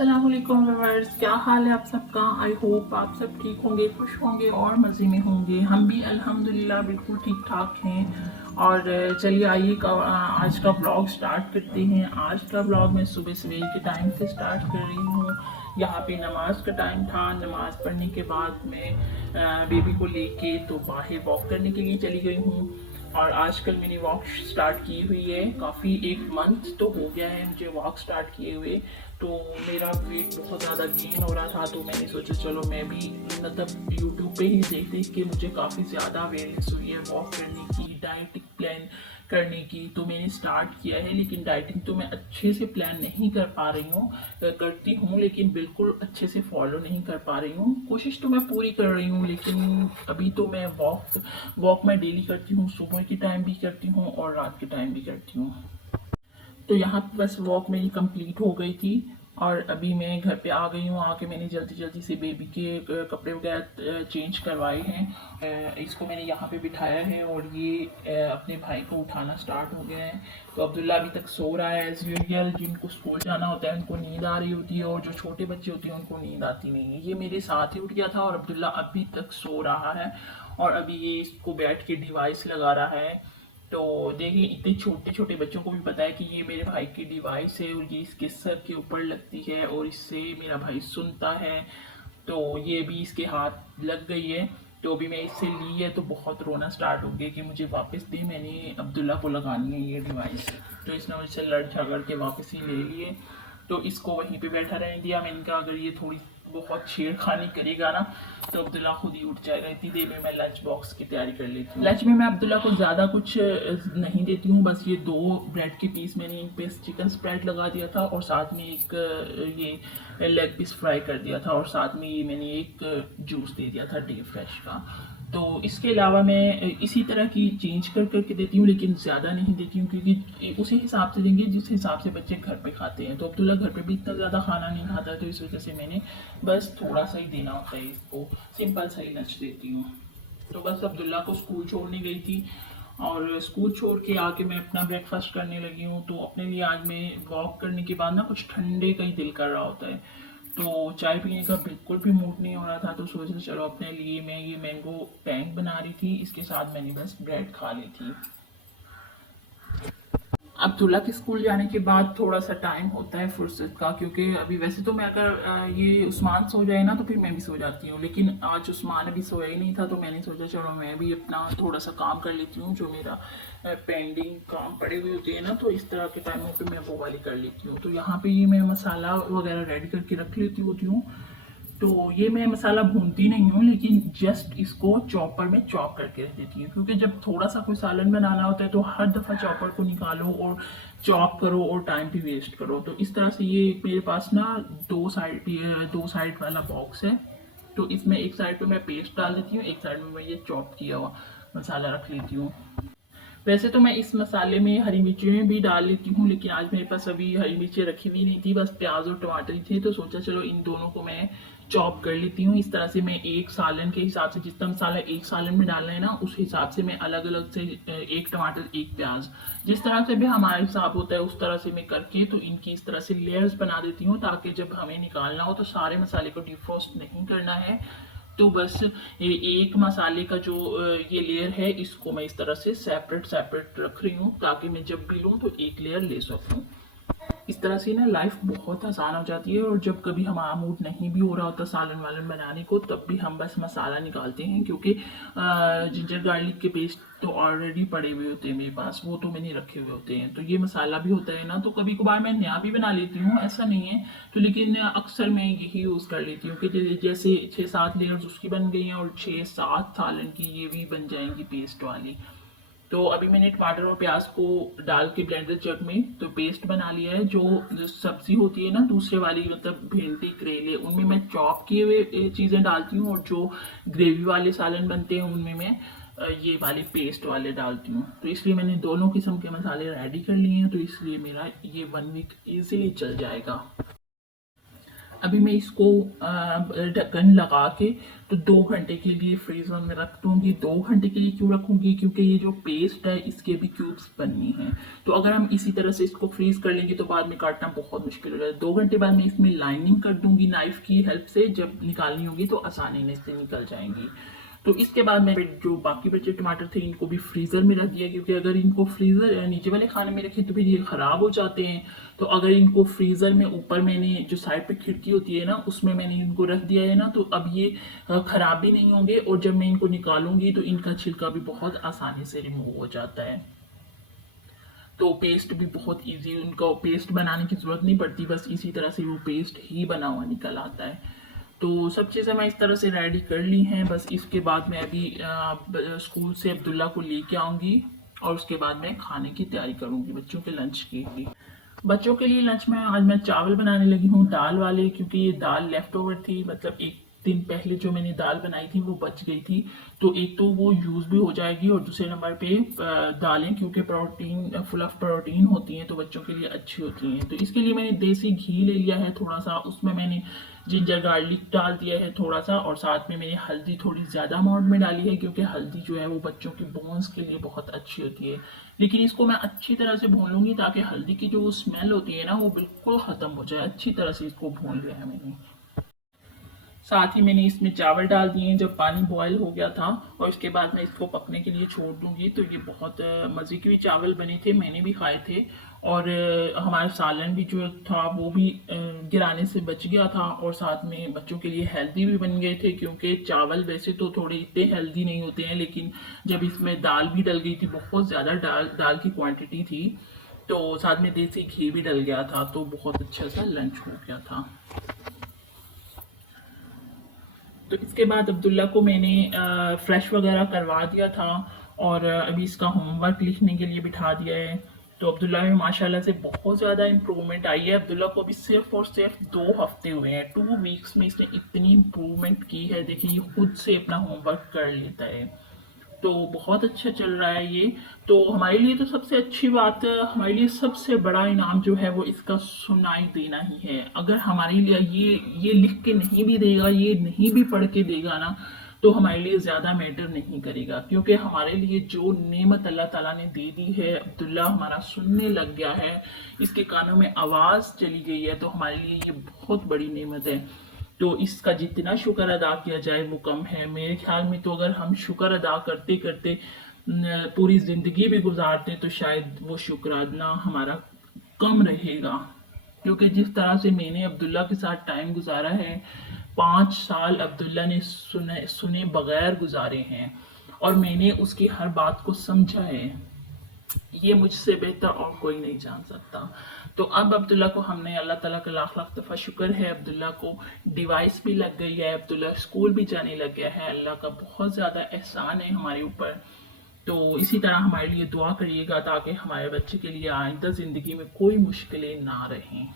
अस्सलाम वालेकुम व्यूअर्स, क्या हाल है आप सबका। आई होप आप सब ठीक होंगे, खुश होंगे और मज़े में होंगे। हम भी अल्हम्दुलिल्लाह बिल्कुल ठीक ठाक हैं। और चलिए आइए आज का ब्लॉग स्टार्ट करते हैं। आज का ब्लॉग मैं सुबह सवेर के टाइम से स्टार्ट कर रही हूँ। यहाँ पे नमाज का टाइम था। नमाज पढ़ने के बाद मैं बेबी को लेके तो बाहर वॉक करने के लिए चली गई हूँ। और आजकल मैंने वॉक स्टार्ट की हुई है, काफ़ी एक मंथ तो हो गया है मुझे वॉक स्टार्ट किए हुए। तो मेरा वेट बहुत ज़्यादा गेन हो रहा था, तो मैंने सोचा चलो मैं भी मतलब यूट्यूब पे ही देख देख के मुझे काफ़ी ज़्यादा अवेयरनेस हुई है वॉक करने की, डाइटिंग प्लान करने की। तो मैंने स्टार्ट किया है, लेकिन डाइटिंग तो मैं अच्छे से प्लान नहीं कर पा रही हूँ। करती हूँ लेकिन बिल्कुल अच्छे से फॉलो नहीं कर पा रही हूँ। कोशिश तो मैं पूरी कर रही हूँ, लेकिन अभी तो मैं वॉक मैं डेली करती हूँ। सुबह के टाइम भी करती हूँ और रात के टाइम भी करती हूँ। तो यहाँ पे बस वॉक मेरी कंप्लीट हो गई थी और अभी मैं घर पे आ गई हूँ। आके मैंने जल्दी जल्दी से बेबी के कपड़े वगैरह चेंज करवाए हैं। इसको मैंने यहाँ पे बिठाया है और ये अपने भाई को उठाना स्टार्ट हो गया है। तो अब्दुल्ला अभी तक सो रहा है एज यूजुअल। जिनको स्कूल जाना होता है उनको नींद आ रही होती है, और जो छोटे बच्चे होते हैं उनको नींद आती नहीं है। ये मेरे साथ ही उठ गया था और अब्दुल्ला अभी तक सो रहा है। और अभी ये इसको बैठ के डिवाइस लगा रहा है। तो देखिए, इतने छोटे छोटे बच्चों को भी पता है कि ये मेरे भाई की डिवाइस है और ये इसके सर के ऊपर लगती है और इससे मेरा भाई सुनता है। तो ये भी इसके हाथ लग गई है। तो अभी मैं इससे ली है तो बहुत रोना स्टार्ट हो गया कि मुझे वापस दे, मैंने अब्दुल्ला को लगानी है ये डिवाइस। तो इसने मुझसे लड़ झगड़ के वापस ही ले लिए। तो इसको वहीं पे बैठा रहने दिया। मैंने कहा अगर ये थोड़ी बहुत छेड़खानी करेगा ना तो अब्दुल्ला खुद ही उठ जाएगा। इतनी देर में मैं लंच बॉक्स की तैयारी कर लेती हूँ। लंच में मैं अब्दुल्ला को ज़्यादा कुछ नहीं देती हूँ, बस ये 2 ब्रेड के पीस मैंने इन पे चिकन स्प्रेड लगा दिया था और साथ में एक ये लेग पीस फ्राई कर दिया था और साथ में ये मैंने एक जूस दे दिया था डे फ्रेश का। तो इसके अलावा मैं इसी तरह की चेंज कर करके देती हूँ, लेकिन ज़्यादा नहीं देती हूँ क्योंकि उसी हिसाब से देंगे जिस हिसाब से बच्चे घर पे खाते हैं। तो अब्दुल्ला घर पे भी इतना ज़्यादा खाना नहीं खाता, तो इस वजह से मैंने बस थोड़ा सा ही देना होता है इसको, सिंपल सा ही लंच देती हूँ। तो बस अब्दुल्ला को स्कूल छोड़ने गई थी और स्कूल छोड़ के आके मैं अपना ब्रेकफास्ट करने लगी हूँ। तो अपने लिए आज मैं वॉक करने के बाद ना कुछ ठंडे का ही दिल कर रहा होता है, तो चाय पीने का बिल्कुल भी मूड नहीं हो रहा था। तो सोचा चलो अपने लिए मैं ये मैंगो टैंक बना रही थी, इसके साथ मैंने बस ब्रेड खा ली थी। अब्दुल्ला के स्कूल जाने के बाद थोड़ा सा टाइम होता है फुर्सत का, क्योंकि अभी वैसे तो मैं अगर ये उस्मान सो जाए ना तो फिर मैं भी सो जाती हूँ, लेकिन आज उस्मान अभी सोया ही नहीं था। तो मैंने सोचा चलो मैं भी अपना थोड़ा सा काम कर लेती हूँ, जो मेरा पेंडिंग काम पड़े हुए होते हैं ना, तो इस तरह के टाइमों पे मैं वो वाली कर लेती हूँ। तो यहाँ पे ये मैं मसाला वगैरह रेडी करके रख लेती होती हूँ। तो ये मैं मसाला भूनती नहीं हूँ, लेकिन जस्ट इसको चॉपर में चॉप करके रख देती हूँ, क्योंकि जब थोड़ा सा कोई सालन बनाना होता है तो हर दफ़ा चॉपर को निकालो और चॉप करो और टाइम भी वेस्ट करो। तो इस तरह से ये मेरे पास ना 2 साइड वाला बॉक्स है। तो इसमें एक साइड पे मैं पेस्ट डाल देती हूँ, एक साइड में मैं ये चॉप किया हुआ मसाला रख लेती हूँ। वैसे तो मैं इस मसाले में हरी मिर्चें भी डाल लेती हूँ, लेकिन आज मेरे पास अभी हरी मिर्चें रखी हुई नहीं थी, बस प्याज और टमाटर ही थे। तो सोचा चलो इन दोनों को मैं चॉप कर लेती हूँ। इस तरह से मैं एक सालन के हिसाब से, जितना मसाला एक सालन में डालना है ना उस हिसाब से मैं अलग अलग से एक टमाटर एक प्याज, जिस तरह से भी हमारा हिसाब होता है उस तरह से मैं करके तो इनकी इस तरह से लेयर्स बना देती हूँ, ताकि जब हमें निकालना हो तो सारे मसाले को डिफ्रोस्ट नहीं करना है। तो बस एक मसाले का जो ये लेयर है इसको मैं इस तरह से सेपरेट सेपरेट रख रही हूँ, ताकि मैं जब भी लूँ तो एक लेयर ले सकूँ। इस तरह से ना लाइफ बहुत आसान हो जाती है। और जब कभी हमारा मूड नहीं भी हो रहा होता सालन वालन बनाने को, तब भी हम बस मसाला निकालते हैं, क्योंकि जिंजर गार्लिक के पेस्ट तो ऑलरेडी पड़े हुए होते हैं मेरे पास, वो तो मैंने रखे हुए होते हैं। तो ये मसाला भी होता है ना, तो कभी कभार मैं नया भी बना लेती हूँ, ऐसा नहीं है। तो लेकिन अक्सर मैं यही यूज़ कर लेती हूँ कि जैसे 6-7 लेयर्स उसकी बन गई हैं और 6-7 सालन की ये भी बन जाएंगी पेस्ट वाली। तो अभी मैंने टमाटर और प्याज को डाल के ब्लेंडर जग में तो पेस्ट बना लिया है। जो सब्जी होती है ना दूसरे वाली, मतलब भिंडी करेले, उनमें मैं चॉप किए हुए चीज़ें डालती हूँ, और जो ग्रेवी वाले सालन बनते हैं उनमें मैं ये वाले पेस्ट वाले डालती हूँ। तो इसलिए मैंने दोनों किस्म के मसाले रेडी कर लिए हैं, तो इसलिए मेरा ये 1 वीक ईजिली चल जाएगा। अभी मैं इसको ढक्कन लगा के तो 2 घंटे के लिए फ्रीज़र में रख दूंगी। 2 घंटे के लिए क्यों रखूंगी? क्योंकि ये जो पेस्ट है इसके भी क्यूब्स बननी है, तो अगर हम इसी तरह से इसको फ्रीज कर लेंगे तो बाद में काटना बहुत मुश्किल हो जाएगा। 2 घंटे बाद मैं इसमें लाइनिंग कर दूंगी नाइफ की हेल्प से, जब निकालनी होगी तो आसानी से निकल जाएंगी। तो इसके बाद मैंने जो बाकी बचे टमाटर थे इनको भी फ्रीज़र में रख दिया, क्योंकि अगर इनको फ्रीज़र नीचे वाले खाने में रखें तो फिर ये ख़राब हो जाते हैं। तो अगर इनको फ्रीज़र में ऊपर मैंने जो साइड पे खिड़की होती है ना उसमें मैंने इनको रख दिया है ना, तो अब ये ख़राब भी नहीं होंगे और जब मैं इनको निकालूंगी तो इनका छिलका भी बहुत आसानी से रिमूव हो जाता है। तो पेस्ट भी बहुत इजी, उनका पेस्ट बनाने की ज़रूरत नहीं पड़ती, बस इसी तरह से वो पेस्ट ही बना हुआ निकल आता है। तो सब चीज़ें मैं इस तरह से रेडी कर ली हैं। बस इसके बाद मैं अभी स्कूल से अब्दुल्ला को लेके आऊँगी और उसके बाद मैं खाने की तैयारी करूँगी बच्चों के लंच की। बच्चों के लिए लंच में आज मैं चावल बनाने लगी हूँ दाल वाले, क्योंकि ये दाल लेफ्ट ओवर थी, मतलब एक दिन पहले जो मैंने दाल बनाई थी वो बच गई थी, तो एक तो वो यूज़ भी हो जाएगी और दूसरे नंबर पे दालें क्योंकि प्रोटीन फुल ऑफ प्रोटीन होती हैं तो बच्चों के लिए अच्छी होती हैं। तो इसके लिए मैंने देसी घी ले लिया है थोड़ा सा, उसमें मैंने जिंजर गार्लिक डाल दिया है थोड़ा सा, और साथ में मैंने हल्दी थोड़ी ज़्यादा अमाउंट में डाली है, क्योंकि हल्दी जो है वो बच्चों की बोन्स के लिए बहुत अच्छी होती है। लेकिन इसको मैं अच्छी तरह से भून लूँगी ताकि हल्दी की जो स्मेल होती है ना वो बिल्कुल ख़त्म हो जाए। अच्छी तरह से इसको भून लिया है मैंने। साथ ही मैंने इसमें चावल डाल दिए जब पानी बॉयल हो गया था, और इसके बाद मैं इसको पकने के लिए छोड़ दूंगी। तो ये बहुत मज़े के भी चावल बने थे, मैंने भी खाए थे, और हमारा सालन भी जो था वो भी गिराने से बच गया था, और साथ में बच्चों के लिए हेल्दी भी बन गए थे, क्योंकि चावल वैसे तो थोड़े इतने हेल्दी नहीं होते हैं, लेकिन जब इसमें दाल भी डल गई थी, बहुत ज़्यादा दाल की क्वांटिटी थी, तो साथ में देसी घी भी डल गया था, तो बहुत अच्छा सा लंच हो गया था। तो इसके बाद अब्दुल्ला को मैंने फ्रेश वगैरह करवा दिया था और अभी इसका होमवर्क लिखने के लिए बिठा दिया है। तो अब्दुल्ला में माशाल्लाह से बहुत ज़्यादा इम्प्रूवमेंट आई है। अब्दुल्ला को अभी सिर्फ और सिर्फ 2 हफ्ते हुए हैं, 2 वीक्स में इसने इतनी इम्प्रूवमेंट की है। देखिए ये खुद से अपना होमवर्क कर लेता है, तो बहुत अच्छा चल रहा है ये। तो हमारे लिए तो सबसे अच्छी बात, हमारे लिए सबसे बड़ा इनाम जो है वो इसका सुनाई देना ही है। अगर हमारे लिए ये लिख के नहीं भी देगा, ये नहीं भी पढ़ के देगा ना, तो हमारे लिए ज़्यादा मैटर नहीं करेगा, क्योंकि हमारे लिए जो नेमत अल्लाह ताला ने दे दी है, अब्दुल्ला हमारा सुनने लग गया है, इसके कानों में आवाज़ चली गई है, तो हमारे लिए ये बहुत बड़ी नेमत है। तो इसका जितना शुक्र अदा किया जाए वो कम है। मेरे ख्याल में तो अगर हम शुक्र अदा करते करते पूरी ज़िंदगी भी गुजारते तो शायद वो शुक्राना हमारा कम रहेगा, क्योंकि जिस तरह से मैंने अब्दुल्ला के साथ टाइम गुजारा है, 5 साल अब्दुल्ला ने सुने बगैर गुजारे हैं, और मैंने उसकी हर बात को समझा है। ये मुझसे बेहतर और कोई नहीं जान सकता। तो अब अब्दुल्ला को हमने, अल्लाह ताला का लाख लाख दफ़ा शुक्र है, अब्दुल्ला को डिवाइस भी लग गई है, अब्दुल्ला स्कूल भी जाने लग गया है। अल्लाह का बहुत ज़्यादा एहसान है हमारे ऊपर। तो इसी तरह हमारे लिए दुआ करिएगा ताकि हमारे बच्चे के लिए आइंदा ज़िंदगी में कोई मुश्किलें ना रहें।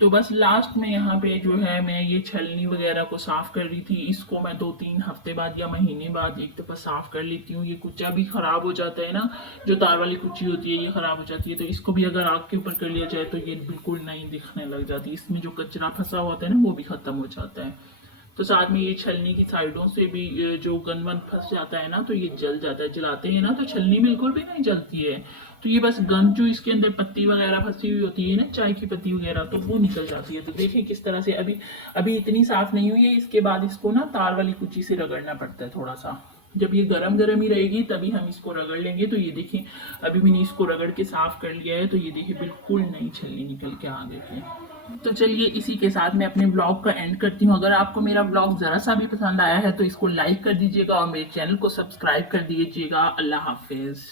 तो बस लास्ट में यहाँ पे जो है मैं ये छलनी वगैरह को साफ़ कर रही थी। इसको मैं 2-3 हफ्ते बाद या महीने बाद एक दफ़ा साफ़ कर लेती हूँ। ये कुच्चा भी ख़राब हो जाता है ना, जो तार वाली कुच्ची होती है ये ख़राब हो जाती है, तो इसको भी अगर आग के ऊपर कर लिया जाए तो ये बिल्कुल नई दिखने लग जाती है। इसमें जो कचरा फंसा होता है ना वो भी ख़त्म हो जाता है। तो साथ में ये छलनी की साइडों से भी जो गन वन फंस जाता है ना तो ये जल जाता है। जलाते हैं ना तो छलनी बिल्कुल भी नहीं जलती है, तो ये बस गन जो इसके अंदर पत्ती वगैरह फंसी हुई होती है ना, चाय की पत्ती वगैरह, तो वो निकल जाती है। तो देखिए किस तरह से अभी इतनी साफ नहीं हुई है। इसके बाद इसको ना तार वाली कुची से रगड़ना पड़ता है थोड़ा सा। जब ये गरम गरम ही रहेगी तभी हम इसको रगड़ लेंगे। तो ये देखिए अभी मैंने इसको रगड़ के साफ कर लिया है, तो ये देखिए बिल्कुल नई छलनी निकल के आ गई है। तो चलिए इसी के साथ मैं अपने ब्लॉग का एंड करती हूँ। अगर आपको मेरा ब्लॉग ज़रा सा भी पसंद आया है तो इसको लाइक कर दीजिएगा और मेरे चैनल को सब्सक्राइब कर दीजिएगा। अल्लाह हाफिज़।